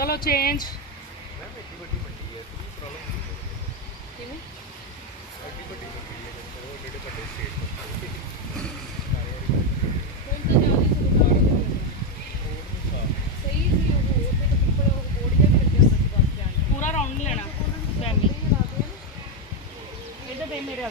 ਚਲੋ ਚੇਂਜ। ਪੂਰਾ ਰਾਉਂਡ ਨਹੀਂ ਲੈਣਾ ਫੈਮਿਲੀ ਇਹਦਾ ਦੇ ਮੇਰੇ ਆ